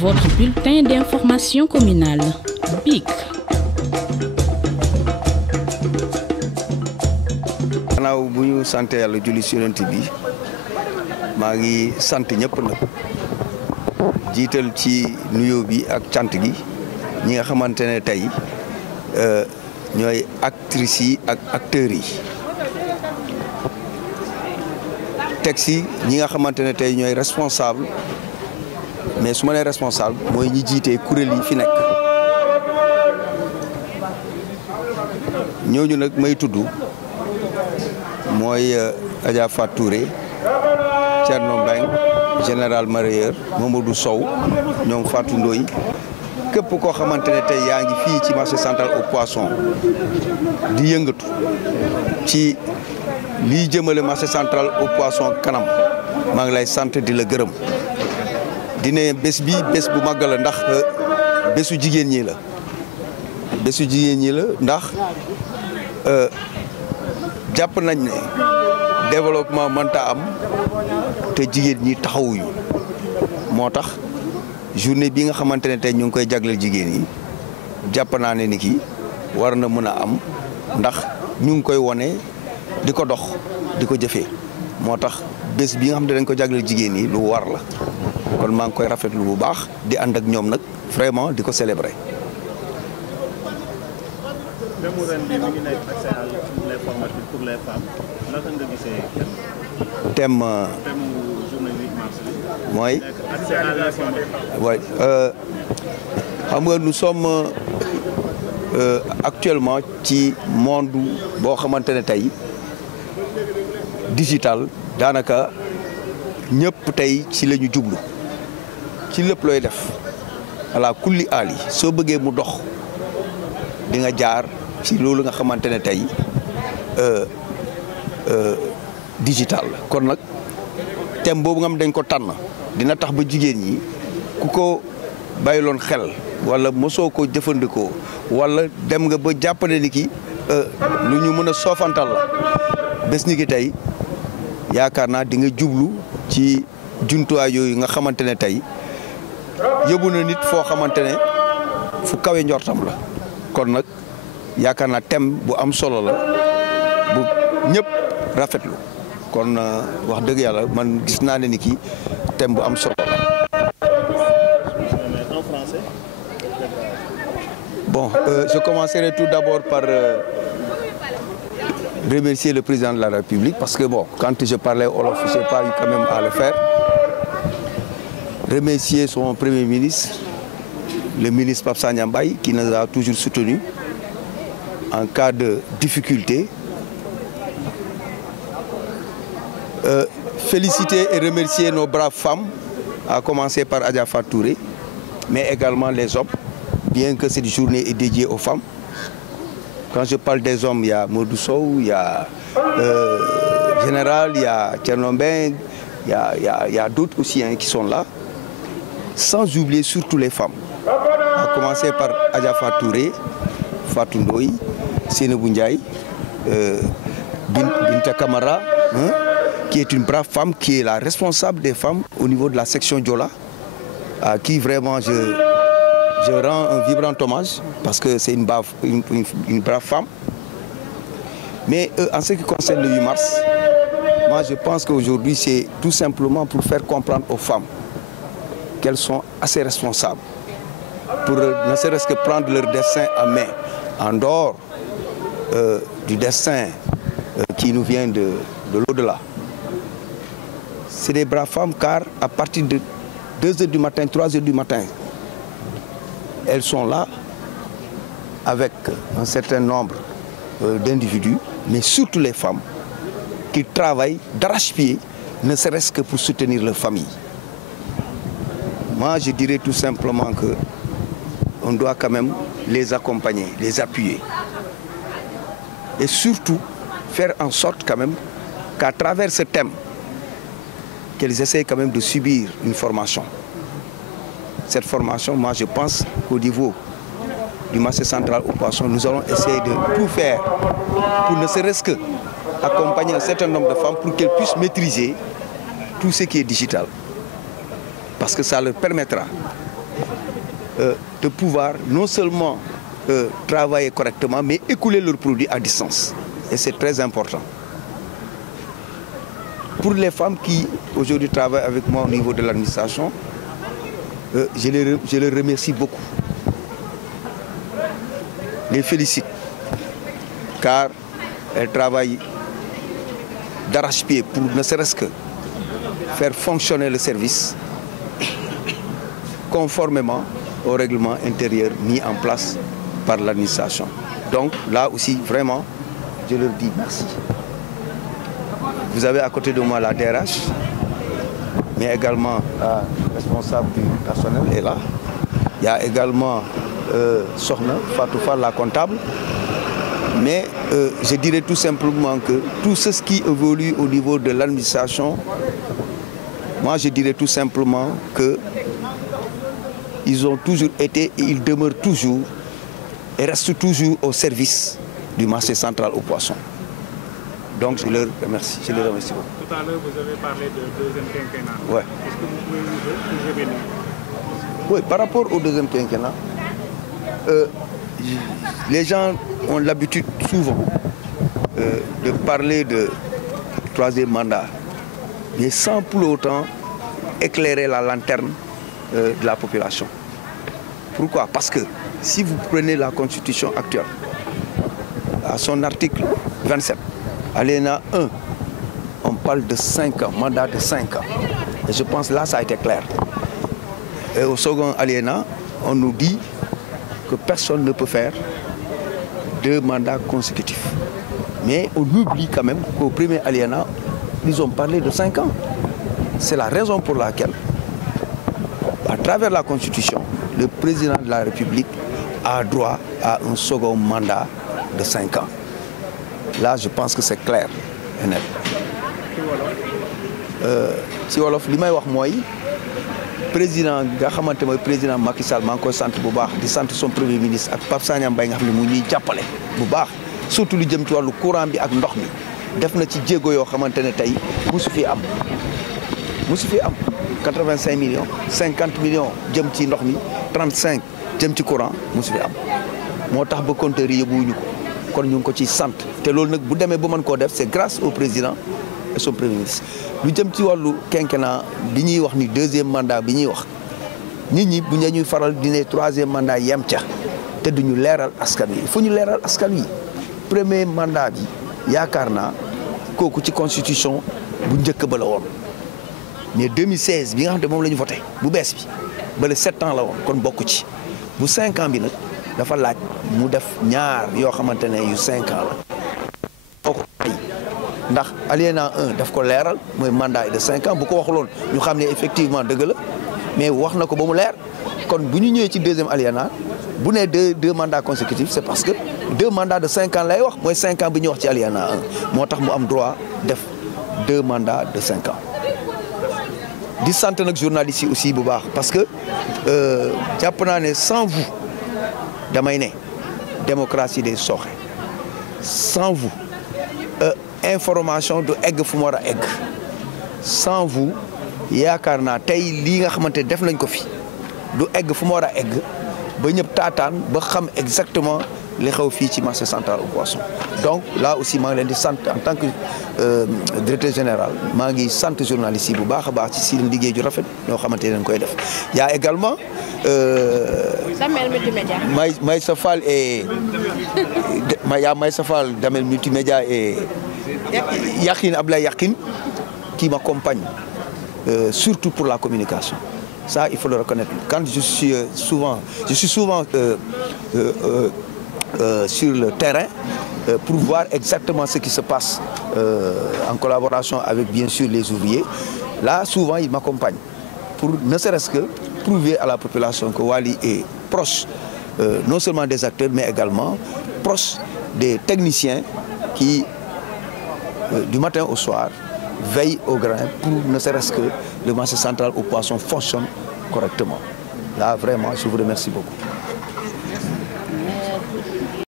Votre bulletin d'information communale, BIC. gannaaw bu ñu sant yàlla julli ci Yonent bi maa ngi sant ñëpp nag jiital ci nuyoo bi ak cant gi ñi nga xamante ne tey ñooy actrices yi ak acteurs yi teg si ñi nga xamante ne tey ñooy responsable mais su ma nee responsable mooy ñi jiitee kuréel yi fi nekk ñooñu nag may tudd mooy Adja Fatou Touré Thierno Mbengue général Mareyeur Mamadou Sow ñoom Fatou Ndoye képp koo xamante ne tey yaa ngi fii ci marché central au poisson di yëngatu ci liy jëmale marché central au poisson kanam maa ngi lay sant di la gërëm di ne bés bi bés bu màgg la ndax bésu jigéen ñi la ndax jàpp nañ ne développement mënta am te jigéen ñi taxawuñu moo tax journée bi nga xamante ne tey ñu ngi koy jagleel jigéen ñi jàpp naa ne ni ki war na mën a am ndax ñu ngi koy wone di ko dox di ko jëfee moo tax bés bi nga xam ne dañ ko jagleel jigéen ñi lu war la kon maa ngi koy rafetlu bu baax di ànd ak ñoom nag vraiment di ko célébrer. même ren bi mi ngi nekk accès à l'informatique pour les femmes naka nga gisee thème journée 8 mars bi. mooy accès à l'informatique. oui xam nga nous sommes actuellement ci monde boo xamante ne tey digital daanaka ñëpp tey ci la ñu jublu ci lépp looy def ala kulli aali soo bëggee mu dox di nga jaar ci loolu nga xamante ne tey digital la kon nag thème boobu nga xam dañ ko tànn dina tax ba jigéen ñi ku ko bàyyiloon xel wala mosoo ko jëfandikoo wala dem nga ba jàppale ni ki lu ñu mën a soofantal la bés ni ki tey yaakaar naa di nga jublu ci jumtuwaay yooyu nga xamante ne tey yóbbu na nit foo xamante ne fu kawe njortam la kon nag yaakaar naa thème bu am solo la bu ñëpp rafetlu kon wax dëgg yàlla man gis naa ne ni ki thème bu am solo la. En français. Bon, je commencerai tout d'abord par remercier le président de la République parce que bon, quand je parlais wolof, je n'ai pas eu quand même à le faire. Remercier son premier ministre, le ministre Pape Sagna Mbaye, qui nous a toujours soutenus en cas de difficulté. Féliciter et remercier nos braves femmes, à commencer par Adja Fatou Touré, mais également les hommes, bien que cette journée est dédiée aux femmes. Quand je parle des hommes, il y a Modou Sow, il y a Général, il y a Thierno Mbengue, il y a d'autres aussi qui sont là. Sans oublier surtout les femmes. À commencer par Adja Fatou Touré, Fatou Ndoye, Seynabou Ndiaye, Binta Camara, qui est une brave femme, qui est la responsable des femmes au niveau de la section Diola, à qui vraiment je rends un vibrant hommage parce que c'est une brave femme. Mais en ce qui concerne le 8 mars, moi je pense qu'aujourd'hui c'est tout simplement pour faire comprendre aux femmes qu'elles sont assez responsables pour ne serait-ce que prendre leur destin en main, en dehors du destin qui nous vient de l'au-delà. C'est des braves femmes car à partir de 2 heures du matin, 3 heures du matin, elles sont là avec un certain nombre d'individus, mais surtout les femmes qui travaillent d'arrache-pied, ne serait-ce que pour soutenir leur famille. Moi, je dirais tout simplement qu'on doit quand même les accompagner, les appuyer. Et surtout, faire en sorte quand même qu'à travers ce thème, qu'elles essayent quand même de subir une formation. Cette formation, moi je pense qu'au niveau du marché central au poisson, nous allons essayer de tout faire pour ne serait-ce que accompagner un certain nombre de femmes pour qu'elles puissent maîtriser tout ce qui est digital. Parce que ça leur permettra de pouvoir non seulement travailler correctement, mais écouler leurs produits à distance. Et c'est très important. Pour les femmes qui aujourd'hui travaillent avec moi au niveau de l'administration, je les remercie beaucoup. Les félicite, car elles travaillent d'arrache-pied pour ne serait-ce que faire fonctionner le service conformément au règlement intérieur mis en place par l'administration. Donc là aussi, vraiment, je leur dis merci. Vous avez à côté de moi la DRH, mais également la responsable du personnel est là. Il y a également Sokhna Fatou Fall, la comptable. Mais je dirais tout simplement que tout ce qui évolue au niveau de l'administration, moi je dirais tout simplement qu'ils ont toujours été et ils demeurent toujours et restent toujours au service du marché central aux poissons. Donc je leur remercie, beaucoup. Tout à l'heure, vous avez parlé de deuxième quinquennat. Ouais. Est-ce que vous pouvez nous revenir? Oui, par rapport au deuxième quinquennat, les gens ont l'habitude souvent de parler de troisième mandat, mais sans pour autant éclairer la lanterne de la population. Pourquoi? Parce que si vous prenez la constitution actuelle, à son article 27, alinéa 1, on parle de 5 ans, mandat de 5 ans. Et je pense là, ça a été clair. Et au second alinéa, on nous dit que personne ne peut faire 2 mandats consécutifs. Mais on oublie quand même qu'au premier alinéa, ils ont parlé de 5 ans. C'est la raison pour laquelle, à travers la Constitution, le président de la République a droit à un second mandat de 5 ans. Là, je pense que c'est clair et net. ci wolof li may wax mooy président nga xamante mooy président Macky Sall maa ngi koy sant bu baax di sant son premier ministre ak Pape Sagna Mbaye nga xam ne mu ñuy jàppale bu baax surtout lu jëm ci wàllu courant bi ak ndox mi def na ci jéego yoo xamante ne tey musu fi am 85 millions 50 millions jëm ci ndox mi 35 jëm ci courant musu fi am moo tax ba compteur yi yóbbuwuñu ko kon ñu ngi ko ci sant te loolu nag bu demee ba mën koo def c'est grâce au président et son premier ministre lu jëm ci wàllu quinquennat bi ñuy wax ni deuxième mandat bi ñuy wax nit ñi bu ñuy faral di ne troisième mandat yem ca te duñu leeral askan wi il faut ñu leeral askan wi premier mandat bi yaakaar naa kooku ci constitution bu njëkk ba la woon mais 2016 bi nga xam ne moom la ñu voté bu bees bi ba le 7 ans la woon kon bokku ci bu 5 ans bi nag dafa laaj mu def ñaar yoo xamante ne yu 5 ans la kooku ndax alinéa 1 daf ko leeral mooy mandat de 5 ans bu ko waxuloon ñu xam ne effectivement dëgg la mais wax na ko ba mu leer kon bu ñu ñëwee ci deuxième alinéa bu nee deux mandats consécutifs c'est parce que 2 mandats de 5 ans lay wax mooy 5 ans bi ñu wax ci alinéa 1 moo tax mu am droit def 2 mandats de 5 ans. di sant nag journalistes yi aussi bu baax parce que jàpp naa ne sans vous damay ne démocratie day sooxe sans vous information du egg fu mu war a egg sans vous yaakaar naa tey lii nga xamante def nañ ko fi du egg fu mu war a egg ba ñëpp taataan ba xam exactement li xew fii ci marché central au poisson donc là aussi maa ngi leen di sant en tant que directeur général maa ngi sant journalistes yi bu baax a baax ci seen liggéey ju rafet ñoo xamante ne dañ koy def y a également Damel Multimédia. Maïssa Fall et Maïssa Fall Damel Multimédia et Yakhine Ablaye Yakhine qui m'accompagne surtout pour la communication. Ça, il faut le reconnaître. Quand je suis souvent sur le terrain pour voir exactement ce qui se passe en collaboration avec bien sûr les ouvriers. Là, souvent, ils m'accompagnent pour ne serait-ce que prouver à la population que Wally est proche non seulement des acteurs mais également proche des techniciens qui du matin au soir veillent au grain pour ne serait-ce que le marché central au poisson fonctionne correctement. Là, vraiment, je vous remercie beaucoup.